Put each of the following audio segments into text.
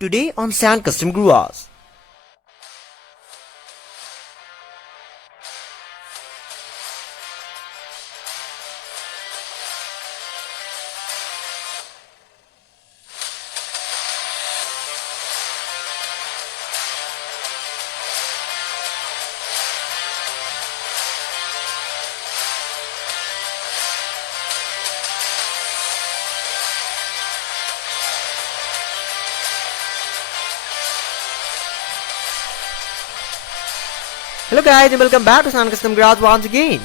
Today on Sand Custom Gruvas. Hello guys and welcome back to sand custom grooves once again.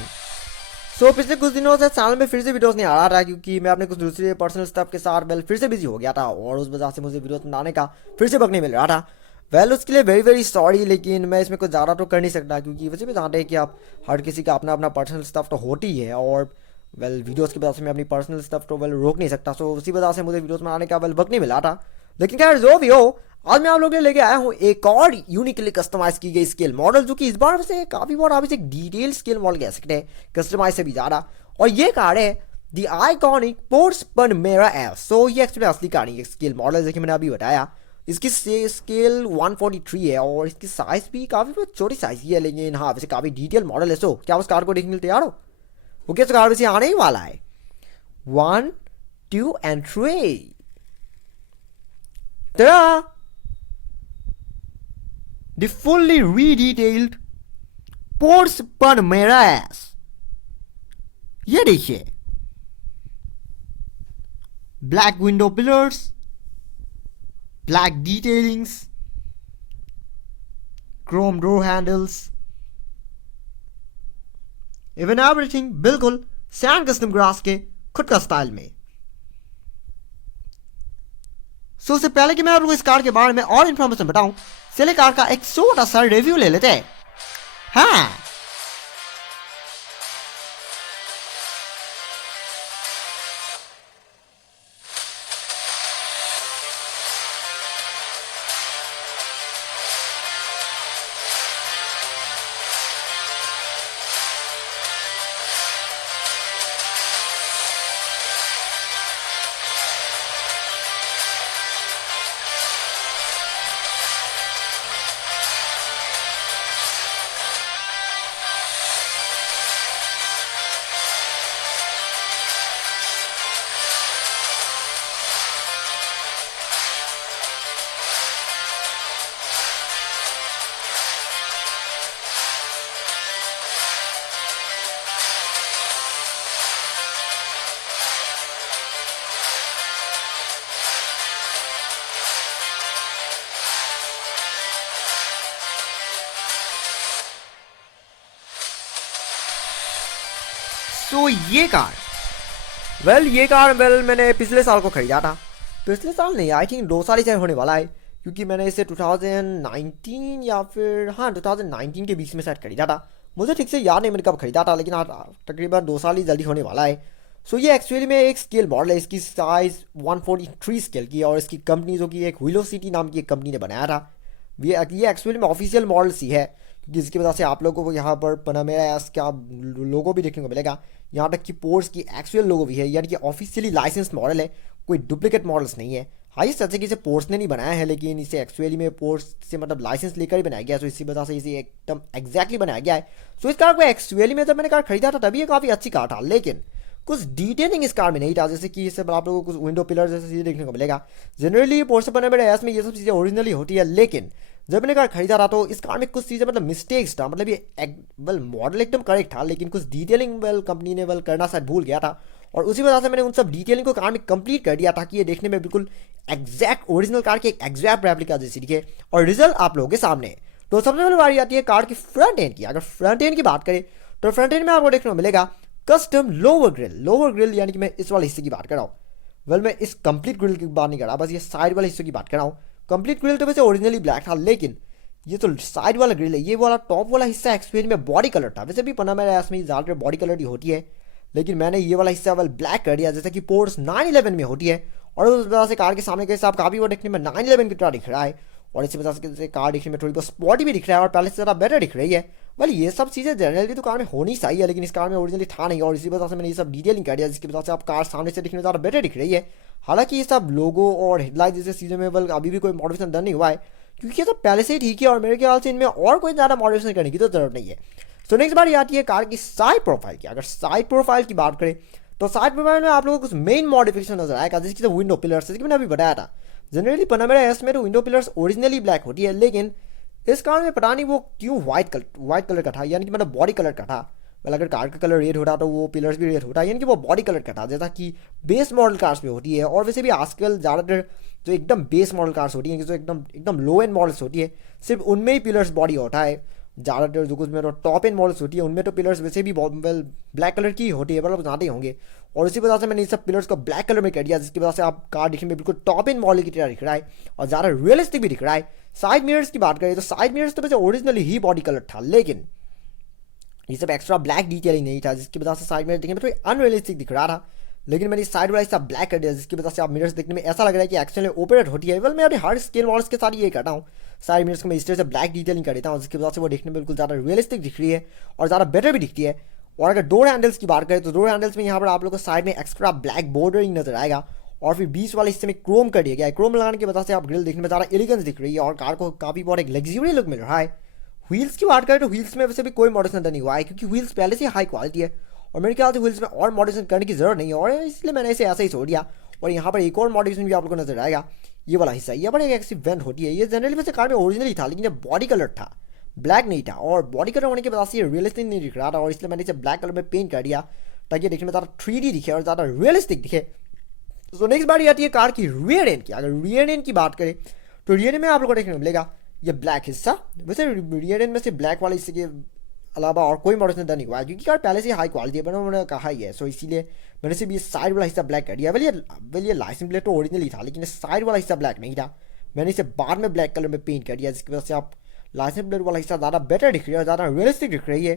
So पिछले कुछ दिनों से channel में फिर से वीडियोस नहीं आ रहा था क्योंकि मैं अपने कुछ दूसरे पर्सनल स्टफ के साथ फिर से बिजी हो गया था और उस वजह से मुझे वीडियोस बनाने का फिर से वक्त नहीं मिल रहा था। उसके लिए वेरी वेरी सॉरी, लेकिन मैं इसमें कुछ ज़्यादा तो कर नहीं सकता क्योंकि वैसे भी जानते हैं कि आप हर किसी का अपना अपना पर्सनल स्टफ तो होती ही है और वीडियोस की वजह से मैं अपनी पर्सनल स्टफ तो रोक नहीं सकता। सो उसी वजह से मुझे वीडियोस बनाने का वक्त नहीं मिला था। लेकिन खैर जो भी हो, आज मैं आप लोगों के लिए लेके आया हूँ एक और यूनिकली कस्टमाइज की गई स्केल मॉडल, जो कि इस बार से काफी बार आप इसे डिटेल स्केल मॉडल कह सकते हैं, कस्टमाइज से भी ज्यादा। और ये कार है द आइकॉनिक पोर्ट्स पनमेरा एस। सो ये एक्चुअली असली कार है, स्केल मॉडल जैसे मैंने अभी बताया। इसकी स्केल 143 है और इसकी साइज भी काफी छोटी साइज की है, लेकिन हाँ वैसे काफी डिटेल मॉडल है। सो क्या उस कार को देखने के लिए तैयार हो? ओके, तो कार वैसे आने ही वाला है। 1 2 and 3। Ta-da! The fully redetailed Porsche Panamera S। ये देखिए, black window pillars, black detailings, Chrome door handles, even everything बिल्कुल सैंड कस्टम ग्रास के खुद का स्टाइल में। सो उससे पहले कि मैं आप लोगों को इस कार के बारे में और इन्फॉर्मेशन बताऊं, चलिए कार का एक छोटा सा रिव्यू ले लेते हैं। हाँ, तो ये कार मैंने पिछले साल को खरीदा था। पिछले साल नहीं, आई थिंक 2 साल ही होने वाला है, क्योंकि मैंने इसे 2019 या फिर 2019 के बीच में शायद खरीदा था। मुझे ठीक से याद नहीं मैंने कब खरीदा था, लेकिन तकरीबन 2 साल ही जल्दी होने वाला है। सो ये एक्चुअली में एक स्केल मॉडल है। इसकी साइज 143 स्केल की और इसकी कंपनी जो कि एक वेलोसिटी नाम की एक कंपनी ने बनाया था। ये एक्चुअली में ऑफिशियल मॉडल सी है, जिसकी वजह से आप लोगों को यहाँ पर पनामेरा एस का लोगो भी देखने को मिलेगा। यहाँ तक कि पोर्ट्स की एक्चुअल लोगो भी है, यानी कि ऑफिशियली लाइसेंस मॉडल है, कोई डुप्लीकेट मॉडल्स नहीं है। हाँ, इस तरह से इसे पोर्ट्स ने नहीं बनाया है, लेकिन इसे एक्चुअली में पोर्ट्स से लाइसेंस लेकर ही बनाया गया है। तो इसी वजह से इसे एकदम एग्जैक्टली बनाया गया है। सो इस कार को एक्चुअली में जब मैंने कार खरीदा था तभी ये काफ़ी अच्छी कार था, लेकिन कुछ डिटेलिंग इस कार में नहीं था, जैसे कि इससे आप लोगों को कुछ विंडो पिलर जैसे चीज़ें देखने को मिलेगा। जनरली पोर्ट्स पनामेरा एस में ये सब चीज़ें ओरिजिनली होती है, लेकिन जब मैंने कार खरीदा था तो इस कार में कुछ चीज़ें मिस्टेक्स था। ये मॉडल एकदम करेक्ट था, लेकिन कुछ डिटेलिंग कंपनी ने करना शायद भूल गया था, और उसी वजह से मैंने उन सब डिटेलिंग को कार में कंप्लीट कर दिया ताकि ये देखने में बिल्कुल एग्जैक्ट ओरिजिनल कार की एक एग्जैक्ट रेप्लिका जैसी दिखे और रिजल्ट आप लोगों के सामने। तो सबसे पहले बारी आती है कार की फ्रंट एंड की। अगर फ्रंट एंड की बात करें तो फ्रंट एंड में आपको देखने को मिलेगा कस्टम लोअर ग्रिल, यानी कि मैं इस वाले हिस्से की बात कर रहा हूँ। मैं इस कंप्लीट ग्रिल की बात नहीं कर रहा, बस ये साइड वाले हिस्से की बात कर रहा हूँ। कंप्लीट ग्रिल तो वैसे ओरिजिनली ब्लैक था, लेकिन ये तो साइड वाला ग्रिल है, ये वाला टॉप वाला हिस्सा एक्चुअली में बॉडी कलर था। वैसे भी पनामेरा एस में ज़्यादातर बॉडी कलर ही होती है, लेकिन मैंने ये वाला हिस्सा ब्लैक कर दिया जैसा कि पोर्ट्स 911 में होती है। और उस वजह से कार के सामने के हिसाब काफ़ी वो देखने में 911 की तरह दिख रहा है, और इसी वजह से कार दिखने में थोड़ी बहुत स्पॉटी भी दिख रहा है और पहले से ज़्यादा बेटर दिख रही है। वेल ये सब चीज़ें जनरली तो कार में होनी चाहिए है, लेकिन इस कार में ओरिजिनली था नहीं, और इसी वजह से मैंने ये सब डिटेलिंग कर दिया, जिसकी वजह से आप कार सामने से दिखने में ज़्यादा बेटर दिख रही है। हालांकि ये सब लोगो और हेडलाइट जैसे चीज़ों में वेल अभी भी कोई मॉडिफिकेशन डन नहीं हुआ है, क्योंकि ये सब पहले से ही ठीक है, और मेरे ख्याल से इनमें और कोई ज़्यादा मॉडिफिकेशन करने की तो जरूरत नहीं है। सो नेक्स्ट बार ये आती है कार की साइड प्रोफाइल की। अगर साइड प्रोफाइल की बात करें तो साइड प्रोफाइल में आप लोगों को कुछ मेन मॉडिफिकेशन नजर आएगा, जिसकी विंडो पिलर्स, जैसे कि मैंने अभी बताया था। जनरली पनामेरा एस में तो विंडो पिलर्स ओरिजिनली ब्लैक होती है, लेकिन इस कार में पता नहीं वो क्यों व्हाइट कलर का था, यानी कि मतलब बॉडी कलर का था। मतलब अगर कार का कलर रेड होता तो वो पिलर्स भी रेड होता, यानी कि वो बॉडी कलर का था, जैसा कि बेस मॉडल कार्स में होती है। और वैसे भी आजकल ज़्यादातर जो एकदम बेस मॉडल कार्स होती हैं, जो एकदम एकदम लो एंड मॉडल्स होती है, सिर्फ उनमें ही पिलर्स बॉडी होता है। ज़्यादातर जो कुछ में तो टॉप एंड मॉडल्स होती है उनमें तो पिलर्स वैसे भी वेल ब्लैक कलर की होती है, मतलब जानते ही होंगे। और इसी वजह से मैंने इन सब पिलर्स को ब्लैक कलर में कर दिया, जिसकी वजह से आप कार दिखने में बिल्कुल टॉप एंड मॉडल की तरह दिख रहा है और ज़्यादा रियलिस्टिक भी दिख रहा है। साइड मिरर्स की बात करें तो साइड मिरर्स तो वैसे ओरिजिनली ही बॉडी कलर था, लेकिन ये सब एक्स्ट्रा ब्लैक डिटेलिंग नहीं था, जिसकी वजह से साइड मिरर दिखने में थोड़ी अनरियलिस्टिक दिख रहा था। लेकिन मैंने साइड वाला हिस्सा ब्लैक कर दिया, जिसकी वजह से आप मिरर्स देखने में ऐसा लग रहा है कि एक्चुअली ऑपरेट होती है। वेल मैं अपने हर स्केल मॉडल्स के साथ ये करता हूँ, साइड मिरर्स को मैं इस तरह से ब्लैक डिटेलिंग कर देता हूँ, जिसकी वजह से वो देखने में बिल्कुल ज़्यादा रियलिस्टिक दिख रही है और ज़्यादा बेटर भी दिखती है। और अगर डोर हैंडल्स की बात करें तो डोर हैंडल्स में यहाँ पर आप लोग को साइड में एक्स्ट्रा ब्लैक बॉर्डरिंग नजर आएगा, और फिर बीच वाले हिस्से में क्रोम कर दिया गया है। क्रोम लगाने की वजह से आप ग्रिल देखने में ज़्यादा एलिगेंस दिख रही है और कार को काफ़ी बहुत एक लग्जरी लुक मिल रहा है। व्हील्स की बात करें तो व्हील्स में वैसे भी कोई मॉडिफिकेशन नहीं हुआ है, क्योंकि व्हील्स पहले से हाई क्वालिटी है और मेरे ख्याल से व्हील्स में और मॉडिफिकेशन करने की जरूरत नहीं है, और इसलिए मैंने इसे ऐसे ही छोड़ दिया। और यहाँ पर एक और मॉडिफिकेशन भी आप लोगों को नजर आएगा, ये वाला हिस्सा, ये पर एक ऐसी वेंट होती है। ये जनरली वैसे कार में ओरिजिनली था, लेकिन ये बॉडी कलर था, ब्लैक नहीं था, और बॉडी कलर होने की वजह से ये रियलिस्टिक नहीं दिख रहा था, और इसलिए मैंने इसे ब्लैक कलर में पेंट कर दिया ताकि देखने में ज़्यादा 3D दिखे और ज़्यादा रियलिस्टिक दिखे। तो नेक्स्ट बारी आती है कार की रियर एंड की। अगर रियर एंड की बात करें तो रियर एंड में आप लोगों को देखने को मिलेगा ये ब्लैक हिस्सा। वैसे रियर एंड में से ब्लैक वाले हिस्से के अलावा और कोई मॉडिफिकेशन नहीं हुआ है, क्योंकि कार पहले से हाई क्वालिटी है, उन्होंने कहा ही है। सो इसीलिए मैंने सिर्फ ये साइड वाला हिस्सा ब्लैक कर दिया। वेल ये लाइसेंस प्लेट तो ओरिजिनली था, लेकिन साइड वाला हिस्सा ब्लैक नहीं था, मैंने इसे बाद में ब्लैक कलर में पेंट कर दिया, जिसकी वजह से आप लाइसेंस प्लेट वाला हिस्सा ज़्यादा बेटर दिख रही है और ज़्यादा रियलिस्टिक दिख रही है।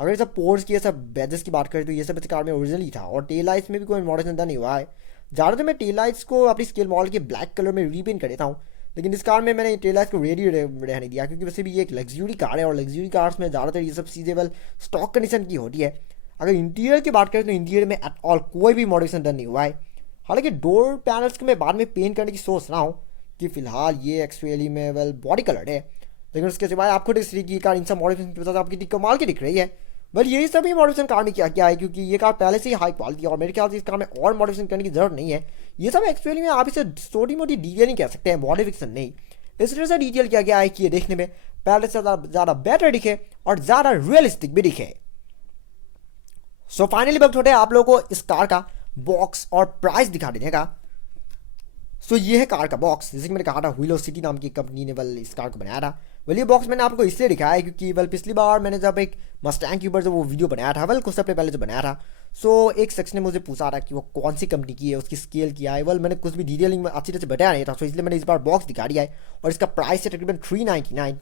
अगर ये सब पोर्ट्स की, ये सब बैजेस की बात करें तो ये सब इस कार में ओरिजिनली था, और टेल लाइट्स में भी कोई मॉडिफिकेशन नहीं हुआ है। ज़्यादातर मैं टेल लाइट्स को अपनी स्केल मॉडल के ब्लैक कलर में रीपेंट कर देता हूँ, लेकिन इस कार में मैंने टेल लाइट्स को रेडी रहने दिया, क्योंकि वैसे भी ये एक लग्जरी कार है, और लग्जरी कार्स में ज़्यादातर ये सब चीज़ें वेल स्टॉक कंडीशन की होती है। अगर इंटीरियर की बात करें तो इंटीरियर में एट ऑल कोई भी मॉडिफिकेशन डन नहीं हुआ है। हालांकि डोर पैनल्स को मैं बाद में पेंट करने की सोच रहा हूँ, कि फिलहाल ये एक्चुअली में वेल बॉडी कलर है, लेकिन उसके सिवाय आपको देख रही की कार इन सब मॉडिफिकेशन की वजह से आपकी कमाल की दिख रही है। बट यही सभी मॉडिफिकेशन कार में क्या है, क्योंकि ये कार पहले से ही हाई क्वालिटी है और मेरे ख्याल से इस कार में और मॉडिफिकेशन करने की जरूरत नहीं है। ये सब एक्चुअली में आप इसे छोटी मोटी डिटेलिंग कह सकते हैं, मॉडिफिकेशन नहीं। इस तरह से डिटेल किया गया है कि ये देखने में पहले से ज़्यादा बेटर दिखे और ज़्यादा रियलिस्टिक भी दिखे। सो फाइनली वक्त होता है आप लोगों को इस कार का बॉक्स और प्राइस दिखा देने का। सो ये है कार का बॉक्स। जैसे कि मैंने कहा था वेलोसिटी नाम की कंपनी ने वेल इस कार को बनाया था। वेल ये बॉक्स मैंने आपको इसलिए दिखाया है क्योंकि वेल पिछली बार मैंने जब एक मस्टैंग के ऊपर जो वो वीडियो बनाया था, वेल कुछ हफ्ते पहले जो बनाया था, सो एक शख्स ने मुझे पूछा था कि वो कौन सी कंपनी की है, उसकी स्केल क्या है। वेल मैंने कुछ भी डिटेलिंग में अच्छी तरह से बताया नहीं था, सो इसलिए मैंने इस बार बॉक्स दिखा दिया है। और इसका प्राइस है तकरीबन 399।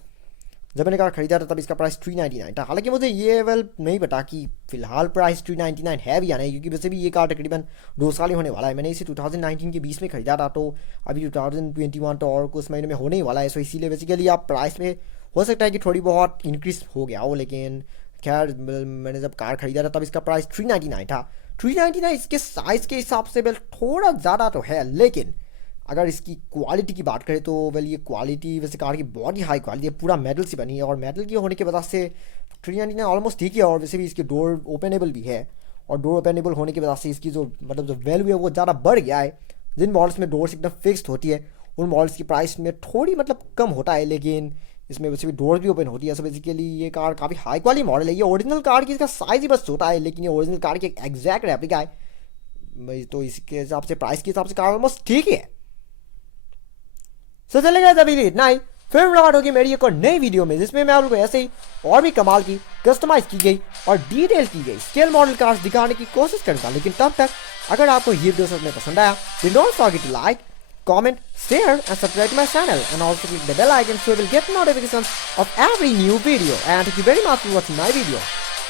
जब मैंने कार खरीदा था तब इसका प्राइस 399 था। हालांकि मुझे ये वेल नहीं पता कि फिलहाल प्राइस 399 है भी या नहीं, क्योंकि वैसे भी ये कार तकरीबन 2 साल ही होने वाला है। मैंने इसे 2019 के 20 में खरीदा था, तो अभी 2021 तो और कुछ महीने में होने ही वाला है। सो इसीलिए बेसिकली आप प्राइस में हो सकता है कि थोड़ी बहुत इंक्रीज हो गया हो, लेकिन खैर मैंने जब कार खरीदा था तब इसका प्राइस 399 था। 399 इसके साइज़ के हिसाब से वेल थोड़ा ज़्यादा तो है, लेकिन अगर इसकी क्वालिटी की बात करें तो वेल ये क्वालिटी वैसे कार की बहुत ही हाई क्वालिटी है, पूरा मेटल से बनी है, और मेटल की होने की वजह से 399 ऑलमोस्ट ठीक है। और वैसे भी इसके डोर ओपनेबल भी है, और डोर ओपनेबल होने की वजह से इसकी जो मतलब जो वैल्यू है वो ज़्यादा बढ़ गया है। जिन मॉडल्स में डोर्स एकदम फिक्स्ड होती है उन मॉडल्स की प्राइस में थोड़ी मतलब कम होता है, लेकिन इसमें वैसे भी डोर भी ओपन होती है। सो बेसिकली ये कार काफ़ी हाई क्वालिटी मॉडल है। ये ओरिजिनल कार की इसका साइज़ ही बस छोटा है, लेकिन ये ओरिजिनल कार की एक एग्जैक्ट रेप्लिका है। तो इसके हिसाब से प्राइस के हिसाब से कार ऑलमोस्ट ठीक है। सो चलेगा अभी इतना ही, फिर मुलाकात होगी मेरी एक और नई वीडियो में, जिसमें मैं आप लोगों को ऐसे ही और भी कमाल की कस्टमाइज की गई और डिटेल की गई स्केल मॉडल कार्स दिखाने की कोशिश करूंगा। लेकिन तब तक अगर आपको ये वीडियो सच में पसंद आया तो don't forget to like, comment, share and subscribe to my channel, and also click the bell icon so you will get notifications of every new video. And thank you very much for watching my video,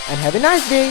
and have a nice day.